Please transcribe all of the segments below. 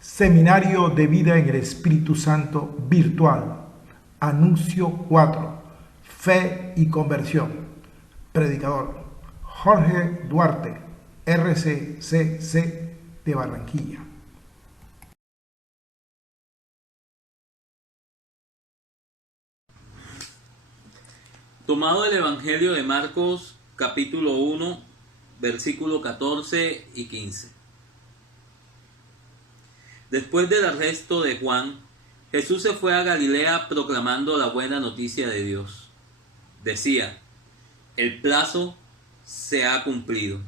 Seminario de Vida en el Espíritu Santo virtual. Anuncio 4. Fe y conversión. Predicador Jorge Duarte, RCCC de Barranquilla. Tomado del Evangelio de Marcos, capítulo 1, versículo 14 y 15. Después del arresto de Juan, Jesús se fue a Galilea proclamando la buena noticia de Dios. Decía: el plazo se ha cumplido.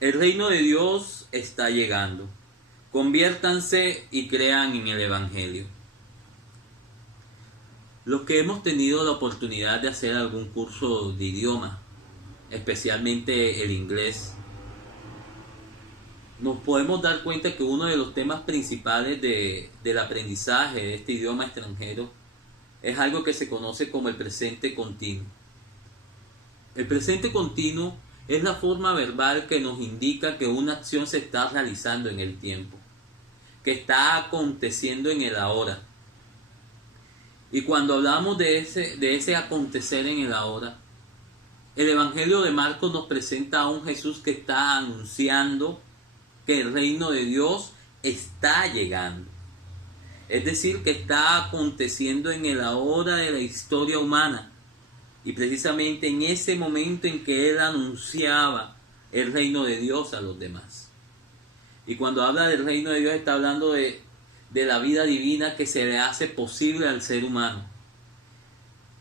El reino de Dios está llegando. Conviértanse y crean en el Evangelio. Los que hemos tenido la oportunidad de hacer algún curso de idioma, especialmente el inglés, nos podemos dar cuenta que uno de los temas principales del aprendizaje de este idioma extranjero es algo que se conoce como el presente continuo. El presente continuo es la forma verbal que nos indica que una acción se está realizando en el tiempo, que está aconteciendo en el ahora. Y cuando hablamos de ese acontecer en el ahora, el Evangelio de Marcos nos presenta a un Jesús que está anunciando que el reino de Dios está llegando. Es decir, que está aconteciendo en el ahora de la historia humana. Y precisamente en ese momento en que Él anunciaba el reino de Dios a los demás. Y cuando habla del reino de Dios está hablando de la vida divina que se le hace posible al ser humano.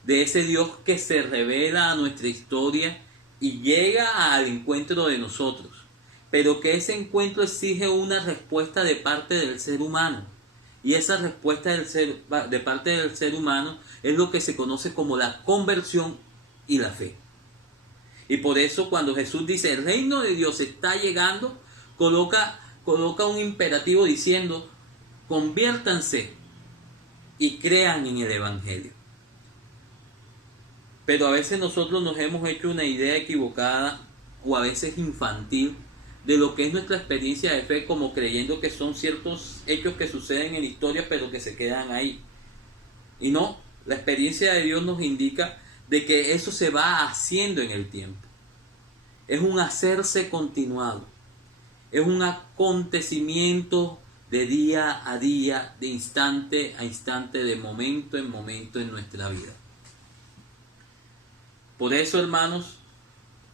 De ese Dios que se revela a nuestra historia y llega al encuentro de nosotros. Pero que ese encuentro exige una respuesta de parte del ser humano. Y esa respuesta de parte del ser humano es lo que se conoce como la conversión y la fe. Y por eso cuando Jesús dice el reino de Dios está llegando, coloca un imperativo diciendo: conviértanse y crean en el Evangelio. Pero a veces nosotros nos hemos hecho una idea equivocada o a veces infantil de lo que es nuestra experiencia de fe, como creyendo que son ciertos hechos que suceden en la historia pero que se quedan ahí. Y no, la experiencia de Dios nos indica de que eso se va haciendo en el tiempo. Es un hacerse continuado. Es un acontecimiento de día a día, de instante a instante, de momento en momento en nuestra vida. Por eso, hermanos,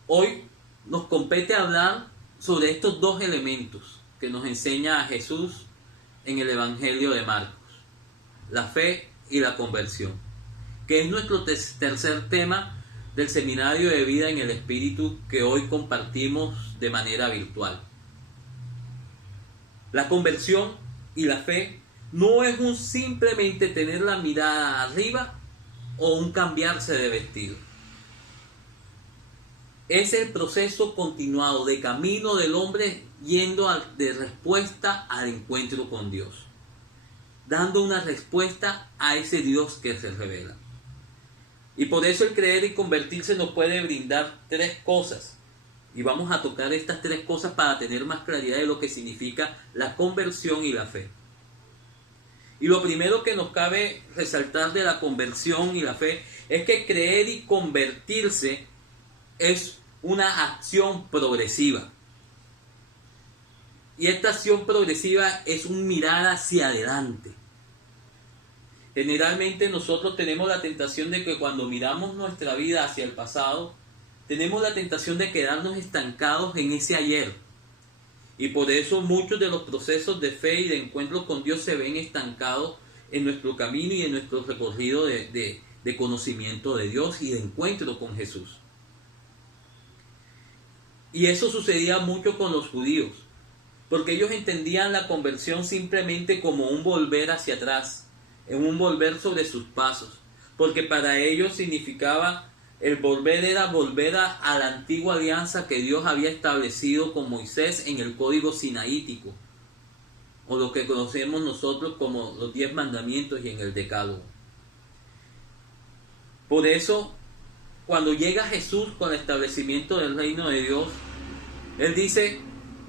hoy nos compete hablar sobre estos dos elementos que nos enseña Jesús en el Evangelio de Marcos: la fe y la conversión, que es nuestro tercer tema del Seminario de Vida en el Espíritu que hoy compartimos de manera virtual. La conversión y la fe no es un simplemente tener la mirada arriba o un cambiarse de vestido. Es el proceso continuado de camino del hombre yendo de respuesta al encuentro con Dios, dando una respuesta a ese Dios que se revela. Y por eso el creer y convertirse nos puede brindar tres cosas. Y vamos a tocar estas tres cosas para tener más claridad de lo que significa la conversión y la fe. Y lo primero que nos cabe resaltar de la conversión y la fe es que creer y convertirse es una acción progresiva. Y esta acción progresiva es un mirar hacia adelante. Generalmente nosotros tenemos la tentación de que cuando miramos nuestra vida hacia el pasado, tenemos la tentación de quedarnos estancados en ese ayer. Y por eso muchos de los procesos de fe y de encuentro con Dios se ven estancados en nuestro camino y en nuestro recorrido de conocimiento de Dios y de encuentro con Jesús. Y eso sucedía mucho con los judíos, porque ellos entendían la conversión simplemente como un volver hacia atrás, en un volver sobre sus pasos, porque para ellos significaba el volver era volver a la antigua alianza que Dios había establecido con Moisés en el código sinaítico, o lo que conocemos nosotros como los 10 mandamientos y en el decálogo. Por eso, cuando llega Jesús con el establecimiento del reino de Dios, Él dice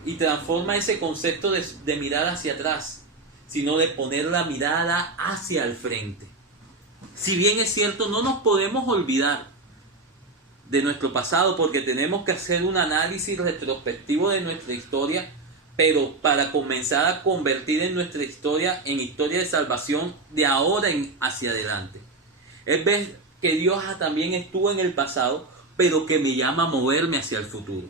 y transforma ese concepto de mirar hacia atrás sino de poner la mirada hacia el frente. Si bien es cierto, no nos podemos olvidar de nuestro pasado porque tenemos que hacer un análisis retrospectivo de nuestra historia, pero para comenzar a convertir en nuestra historia en historia de salvación de ahora hacia adelante. Es ver que Dios también estuvo en el pasado, pero que me llama a moverme hacia el futuro.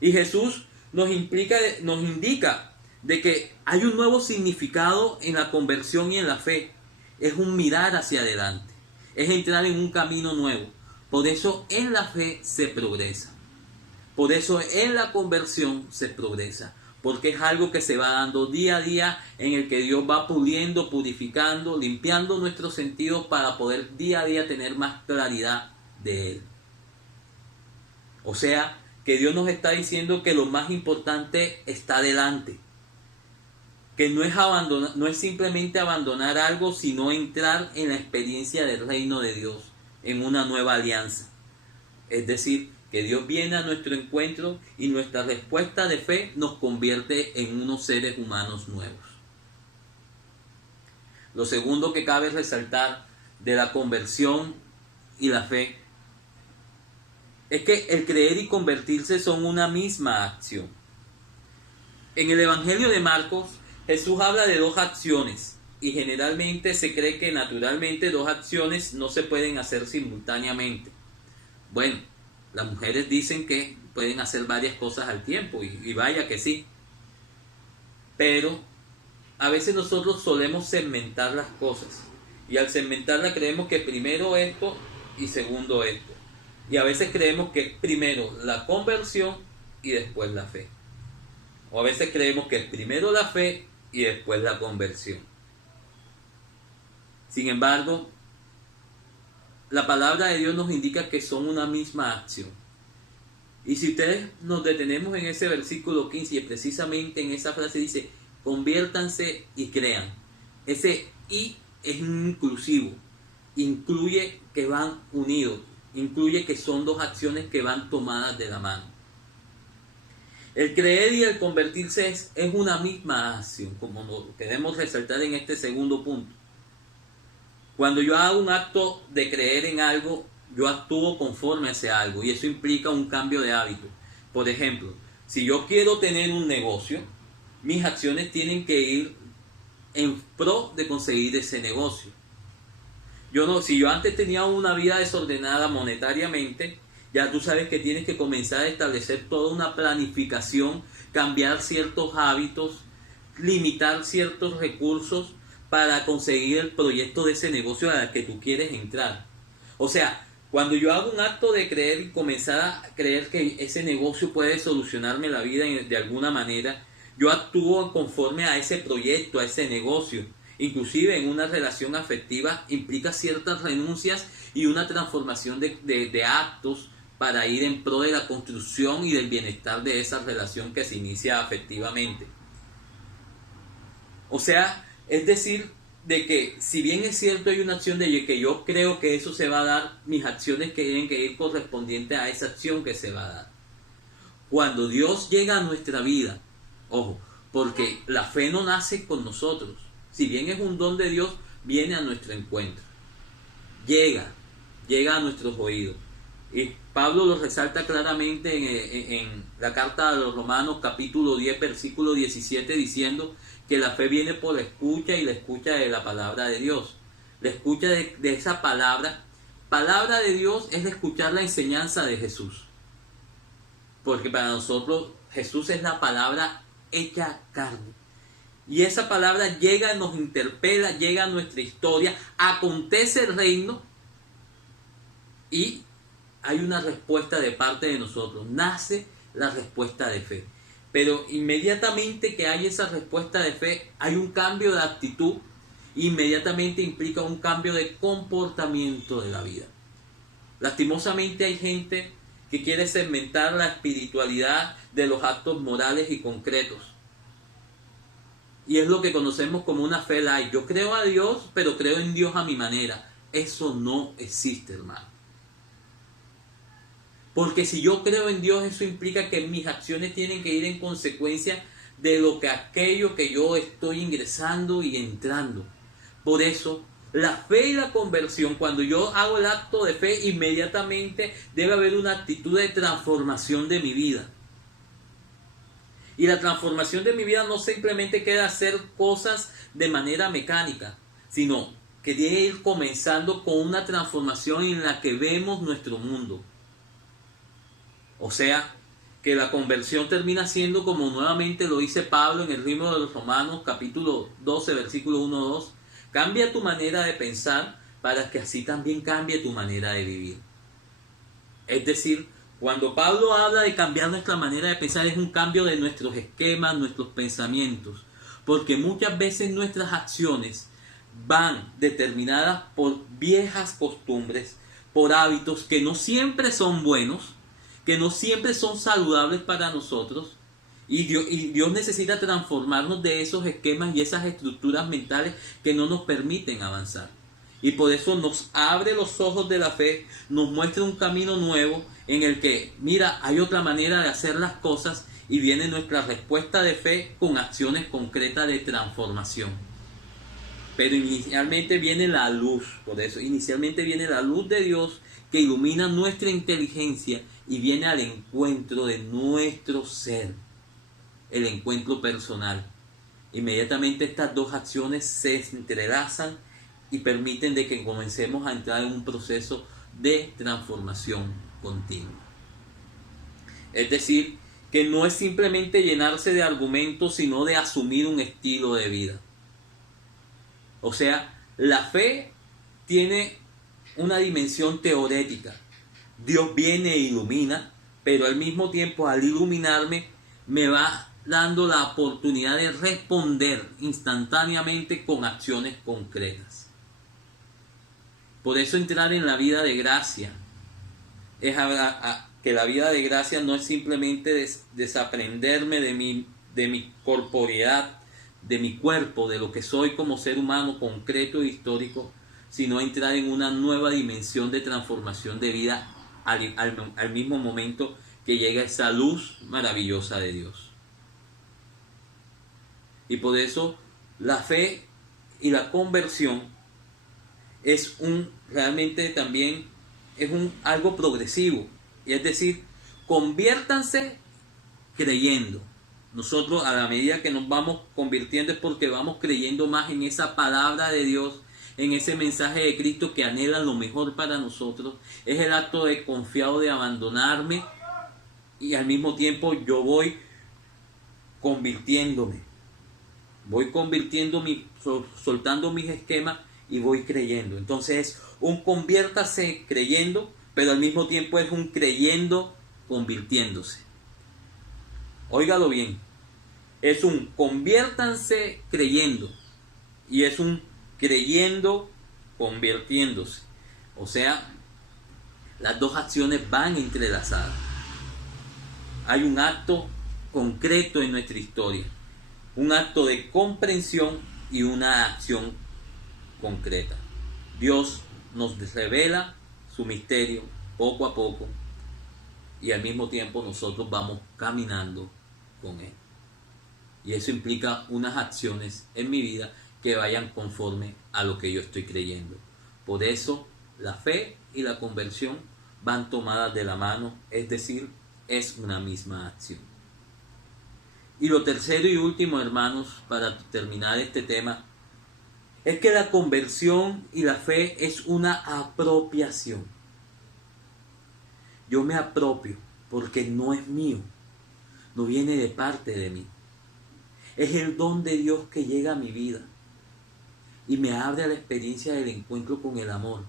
Y Jesús nos indica de que hay un nuevo significado en la conversión y en la fe. Es un mirar hacia adelante, es entrar en un camino nuevo. Por eso en la fe se progresa. Por eso en la conversión se progresa. Porque es algo que se va dando día a día, en el que Dios va puliendo, purificando, limpiando nuestros sentidos para poder día a día tener más claridad de Él. O sea, que Dios nos está diciendo que lo más importante está delante. Que no es simplemente abandonar algo, sino entrar en la experiencia del reino de Dios, en una nueva alianza. Es decir, que Dios viene a nuestro encuentro y nuestra respuesta de fe nos convierte en unos seres humanos nuevos. Lo segundo que cabe resaltar de la conversión y la fe es que el creer y convertirse son una misma acción. En el Evangelio de Marcos, Jesús habla de dos acciones y generalmente se cree que naturalmente dos acciones no se pueden hacer simultáneamente. Bueno, las mujeres dicen que pueden hacer varias cosas al tiempo y vaya que sí. Pero a veces nosotros solemos segmentar las cosas y al segmentarlas creemos que primero esto y segundo esto. Y a veces creemos que es primero la conversión y después la fe. O a veces creemos que es primero la fe y después la conversión. Sin embargo, la palabra de Dios nos indica que son una misma acción. Y si ustedes nos detenemos en ese versículo 15, y precisamente en esa frase dice, conviértanse y crean. Ese y es inclusivo, incluye que van unidos, incluye que son dos acciones que van tomadas de la mano. El creer y el convertirse es una misma acción, como lo queremos resaltar en este segundo punto. Cuando yo hago un acto de creer en algo, yo actúo conforme a ese algo y eso implica un cambio de hábito. Por ejemplo, si yo quiero tener un negocio, mis acciones tienen que ir en pro de conseguir ese negocio. Si yo antes tenía una vida desordenada monetariamente, ya tú sabes que tienes que comenzar a establecer toda una planificación, cambiar ciertos hábitos, limitar ciertos recursos para conseguir el proyecto de ese negocio al que tú quieres entrar. O sea, cuando yo hago un acto de creer y comenzar a creer que ese negocio puede solucionarme la vida de alguna manera, yo actúo conforme a ese proyecto, a ese negocio. Inclusive en una relación afectiva implica ciertas renuncias y una transformación de actos para ir en pro de la construcción y del bienestar de esa relación que se inicia afectivamente. O sea, es decir, de que si bien es cierto hay una acción de que yo creo que eso se va a dar, mis acciones que tienen que ir correspondientes a esa acción que se va a dar. Cuando Dios llega a nuestra vida, ojo, porque la fe no nace con nosotros, si bien es un don de Dios, viene a nuestro encuentro, llega a nuestros oídos. Y Pablo lo resalta claramente en la carta a los Romanos capítulo 10 versículo 17 diciendo que la fe viene por la escucha y la escucha de la palabra de Dios. La escucha de esa palabra de Dios es escuchar la enseñanza de Jesús. Porque para nosotros Jesús es la palabra hecha carne. Y esa palabra llega, nos interpela, llega a nuestra historia, acontece el reino y hay una respuesta de parte de nosotros, nace la respuesta de fe. Pero inmediatamente que hay esa respuesta de fe, hay un cambio de actitud, inmediatamente implica un cambio de comportamiento de la vida. Lastimosamente hay gente que quiere segmentar la espiritualidad de los actos morales y concretos. Y es lo que conocemos como una fe light. Yo creo a Dios, pero creo en Dios a mi manera. Eso no existe, hermano. Porque si yo creo en Dios, eso implica que mis acciones tienen que ir en consecuencia de lo que aquello que yo estoy ingresando y entrando. Por eso, la fe y la conversión, cuando yo hago el acto de fe, inmediatamente debe haber una actitud de transformación de mi vida. Y la transformación de mi vida no simplemente queda hacer cosas de manera mecánica, sino que debe ir comenzando con una transformación en la que vemos nuestro mundo. O sea, que la conversión termina siendo como nuevamente lo dice Pablo en el libro de los Romanos, capítulo 12, versículo 1-2, cambia tu manera de pensar para que así también cambie tu manera de vivir. Es decir, cuando Pablo habla de cambiar nuestra manera de pensar, es un cambio de nuestros esquemas, nuestros pensamientos, porque muchas veces nuestras acciones van determinadas por viejas costumbres, por hábitos que no siempre son buenos, que no siempre son saludables para nosotros, y Dios necesita transformarnos de esos esquemas y esas estructuras mentales que no nos permiten avanzar. Y por eso nos abre los ojos de la fe, nos muestra un camino nuevo en el que, mira, hay otra manera de hacer las cosas, y viene nuestra respuesta de fe con acciones concretas de transformación. Pero inicialmente viene la luz, por eso inicialmente viene la luz de Dios que ilumina nuestra inteligencia y viene al encuentro de nuestro ser, el encuentro personal. Inmediatamente estas dos acciones se entrelazan y permiten de que comencemos a entrar en un proceso de transformación continua. Es decir, que no es simplemente llenarse de argumentos, sino de asumir un estilo de vida. O sea, la fe tiene una dimensión teorética. Dios viene e ilumina, pero al mismo tiempo al iluminarme me va dando la oportunidad de responder instantáneamente con acciones concretas. Por eso entrar en la vida de gracia es que la vida de gracia no es simplemente desaprenderme de mi corporeidad, de mi cuerpo, de lo que soy como ser humano concreto e histórico, sino entrar en una nueva dimensión de transformación de vida al mismo momento que llega esa luz maravillosa de Dios. Y por eso la fe y la conversión realmente también es algo progresivo. Y es decir, conviértanse creyendo. Nosotros a la medida que nos vamos convirtiendo es porque vamos creyendo más en esa palabra de Dios, en ese mensaje de Cristo que anhela lo mejor para nosotros. Es el acto de confiado de abandonarme y al mismo tiempo yo voy convirtiéndome. Voy soltando mis esquemas y voy creyendo. Entonces es un conviértase creyendo, pero al mismo tiempo es un creyendo convirtiéndose. Óigalo bien, es un conviértanse creyendo y es un creyendo convirtiéndose. O sea, las dos acciones van entrelazadas. Hay un acto concreto en nuestra historia, un acto de comprensión y una acción concreta. Dios nos revela su misterio poco a poco y al mismo tiempo nosotros vamos caminando con Él. Y eso implica unas acciones en mi vida que vayan conforme a lo que yo estoy creyendo. Por eso la fe y la conversión van tomadas de la mano, es decir, es una misma acción. Y lo tercero y último, hermanos, para terminar este tema, es que la conversión y la fe es una apropiación. Yo me apropio porque no es mío, no viene de parte de mí. Es el don de Dios que llega a mi vida y me abre a la experiencia del encuentro con el amor.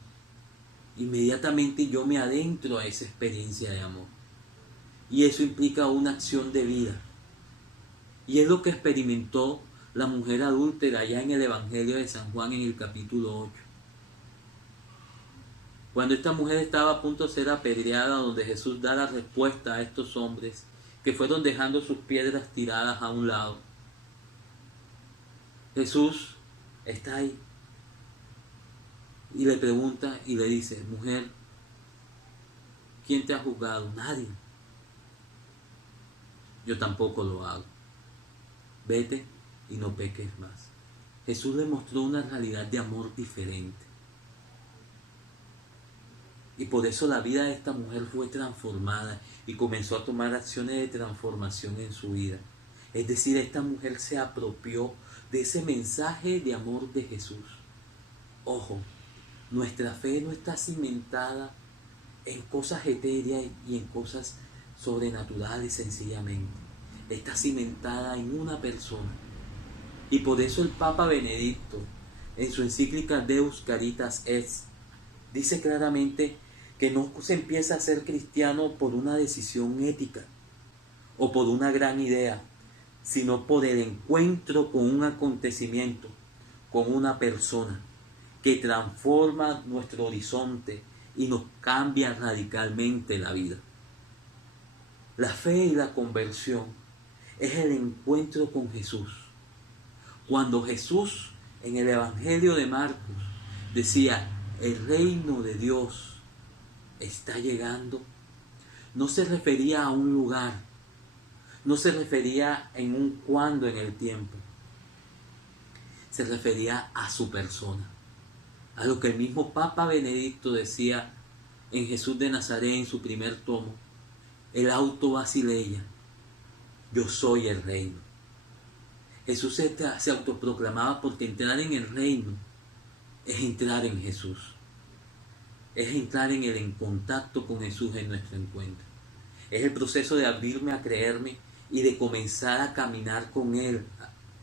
Inmediatamente yo me adentro a esa experiencia de amor. Y eso implica una acción de vida. Y es lo que experimentó la mujer adúltera allá en el Evangelio de San Juan en el capítulo 8. Cuando esta mujer estaba a punto de ser apedreada, donde Jesús da la respuesta a estos hombres que fueron dejando sus piedras tiradas a un lado. Jesús está ahí y le pregunta y le dice: mujer, ¿quién te ha juzgado? Nadie. Yo tampoco lo hago. vete y no peques más. Jesús le mostró una realidad de amor diferente. Y por eso la vida de esta mujer fue transformada y comenzó a tomar acciones de transformación en su vida. Es decir, esta mujer se apropió de ese mensaje de amor de Jesús. Ojo, nuestra fe no está cimentada en cosas etéreas y en cosas sobrenaturales sencillamente. Está cimentada en una persona. Y por eso el Papa Benedicto, en su encíclica Deus Caritas Est, dice claramente que no se empieza a ser cristiano por una decisión ética o por una gran idea, sino por el encuentro con un acontecimiento, con una persona que transforma nuestro horizonte y nos cambia radicalmente la vida. La fe y la conversión es el encuentro con Jesús. Cuando Jesús en el Evangelio de Marcos decía, el reino de Dios está llegando, no se refería a un lugar, no se refería en un cuándo en el tiempo, se refería a su persona, a lo que el mismo Papa Benedicto decía en Jesús de Nazaret en su primer tomo, el Auto Basileia, yo soy el reino. Jesús se autoproclamaba porque entrar en el reino es entrar en Jesús. Es entrar en contacto con Jesús en nuestro encuentro. Es el proceso de abrirme a creerme y de comenzar a caminar con Él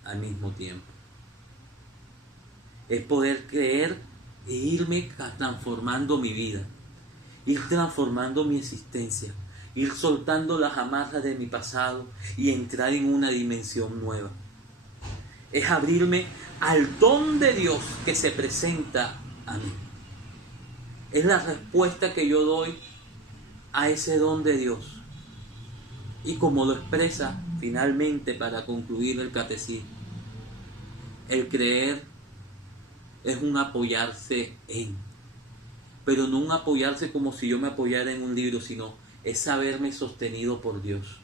al mismo tiempo. Es poder creer e irme transformando mi vida, ir transformando mi existencia, ir soltando las amarras de mi pasado y entrar en una dimensión nueva. Es abrirme al don de Dios que se presenta a mí. Es la respuesta que yo doy a ese don de Dios. Y como lo expresa finalmente para concluir el catecismo, el creer es un apoyarse en, pero no un apoyarse como si yo me apoyara en un libro, sino es saberme sostenido por Dios.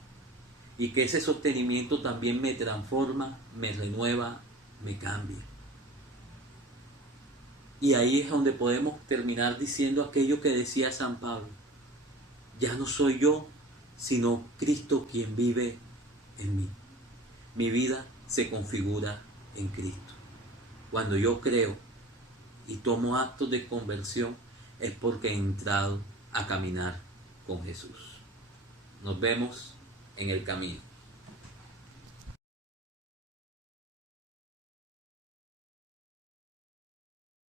Y que ese sostenimiento también me transforma, me renueva, me cambia. Y ahí es donde podemos terminar diciendo aquello que decía San Pablo. Ya no soy yo, sino Cristo quien vive en mí. Mi vida se configura en Cristo. Cuando yo creo y tomo actos de conversión es porque he entrado a caminar con Jesús. Nos vemos en el camino.